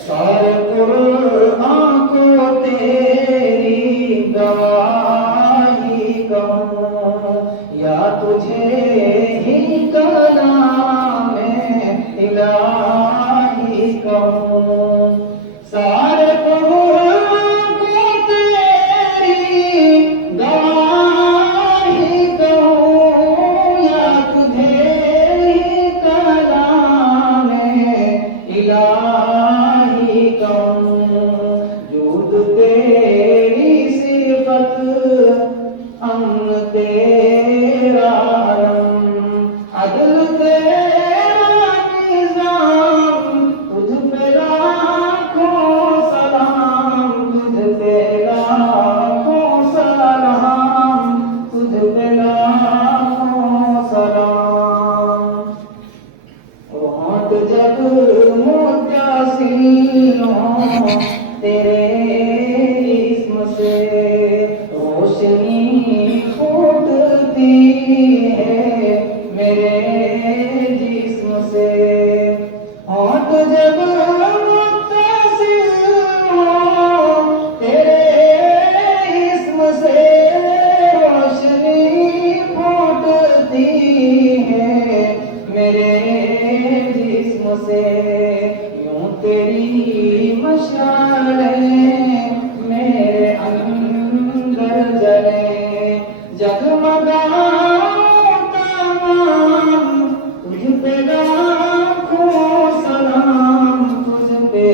सारे कुरान को तेरी गवाही कहूँ या तुझे ही कलामे इलाही कहूँ। सारे कुरान को तेरी गवाही कहूँ या तुझे ही कलामे इलाही जूद तेरी सिफत अमन तेरा रम अदल तेरा निजाम तुझ पे लाखों सलाम तुझ पे लाखों सलाम तुझ पे लाखों सलाम। होंठ जब तेरे इस्म से रोशनी फूटती है मेरे जिस्म से। होंठ जब मुत्तसिल हो तेरे इस्म से रोशनी फूटती है मेरे जिस्म से। यूं तेरी मशालें मेरे अंदर जले जगमगाऊं तमाम तुझ पे लाखों सलाम तुझ पे